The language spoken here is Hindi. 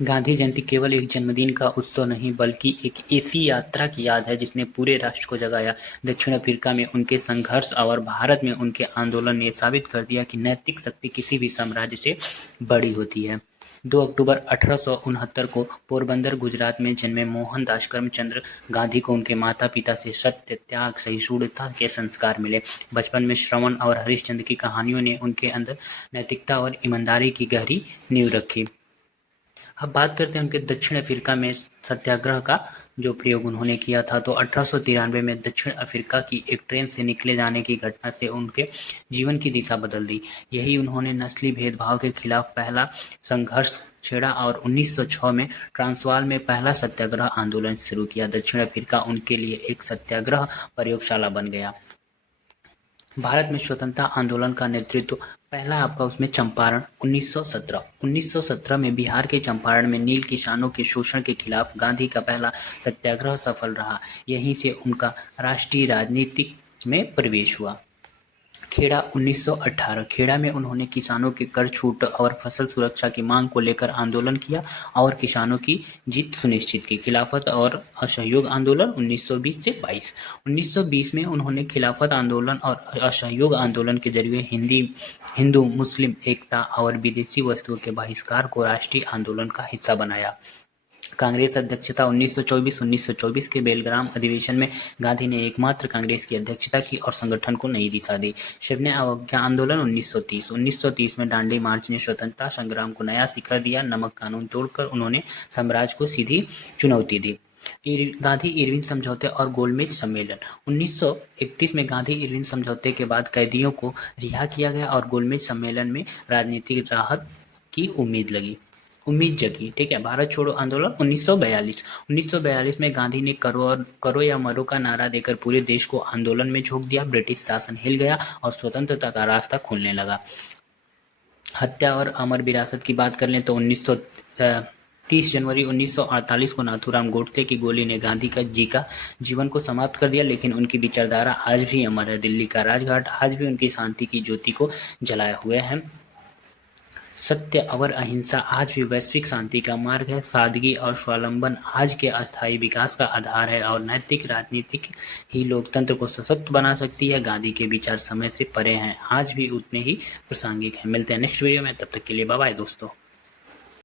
गांधी जयंती केवल एक जन्मदिन का उत्सव नहीं बल्कि एक ऐसी यात्रा की याद है जिसने पूरे राष्ट्र को जगाया। दक्षिण अफ्रीका में उनके संघर्ष और भारत में उनके आंदोलन ने साबित कर दिया कि नैतिक शक्ति किसी भी साम्राज्य से बड़ी होती है। 2 अक्टूबर 1869 को पोरबंदर गुजरात में जन्मे मोहनदास करमचंद गांधी को उनके माता पिता से सत्य, त्याग, सहिष्णुता के संस्कार मिले। बचपन में श्रवण और हरिश्चंद्र की कहानियों ने उनके अंदर नैतिकता और ईमानदारी की गहरी नींव रखी। अब बात करते हैं उनके दक्षिण अफ्रीका में सत्याग्रह का जो प्रयोग उन्होंने किया था। तो 1893 में दक्षिण अफ्रीका की एक ट्रेन से निकले जाने की घटना से उनके जीवन की दिशा बदल दी। यही उन्होंने नस्ली भेदभाव के खिलाफ पहला संघर्ष छेड़ा और 1906 में ट्रांसवाल में पहला सत्याग्रह आंदोलन शुरू किया। दक्षिण अफ्रीका उनके लिए एक सत्याग्रह प्रयोगशाला बन गया। भारत में स्वतंत्रता आंदोलन का नेतृत्व पहला आपका उसमें चंपारण 1917 में बिहार के चंपारण में नील किसानों के शोषण के खिलाफ गांधी का पहला सत्याग्रह सफल रहा। यहीं से उनका राष्ट्रीय राजनीति में प्रवेश हुआ। खेड़ा 1918 खेड़ा में उन्होंने किसानों के कर छूट और फसल सुरक्षा की मांग को लेकर आंदोलन किया और किसानों की जीत सुनिश्चित की। खिलाफत और असहयोग आंदोलन 1920 से 22। 1920 में उन्होंने खिलाफत आंदोलन और असहयोग आंदोलन के जरिए हिंदू मुस्लिम एकता और विदेशी वस्तुओं के बहिष्कार को राष्ट्रीय आंदोलन का हिस्सा बनाया। कांग्रेस अध्यक्षता 1924 के बेलग्राम अधिवेशन में गांधी ने एकमात्र कांग्रेस की अध्यक्षता की और संगठन को नई दिशा दी। सविनय अवज्ञा आंदोलन 1930 में दांडी मार्च ने स्वतंत्रता संग्राम को नया शिखर दिया। नमक कानून तोड़कर उन्होंने साम्राज्य को सीधी चुनौती दी। गांधी इरविन समझौते और गोलमेज सम्मेलन 1931 में गांधी इरविन समझौते के बाद कैदियों को रिहा किया गया और गोलमेज सम्मेलन में राजनीतिक राहत की उम्मीद जगी। ठीक है। भारत छोड़ो आंदोलन 1942 में गांधी ने करो या मरो का नारा देकर पूरे देश को आंदोलन में झोंक दिया। ब्रिटिश शासन हिल गया और स्वतंत्रता का रास्ता खुलने लगा। हत्या और अमर विरासत की बात कर लें तो 30 जनवरी 1948 को नाथूराम गोडसे की गोली ने गांधी का जीवन को समाप्त कर दिया, लेकिन उनकी विचारधारा आज भी अमर है। दिल्ली का राजघाट आज भी उनकी शांति की ज्योति को जलाए हुए है। सत्य और अहिंसा आज भी वैश्विक शांति का मार्ग है। सादगी और स्वावलंबन आज के अस्थायी विकास का आधार है और नैतिक राजनीति ही लोकतंत्र को सशक्त बना सकती है। गांधी के विचार समय से परे हैं, आज भी उतने ही प्रासंगिक हैं। मिलते हैं नेक्स्ट वीडियो में, तब तक के लिए बाय बाय दोस्तों।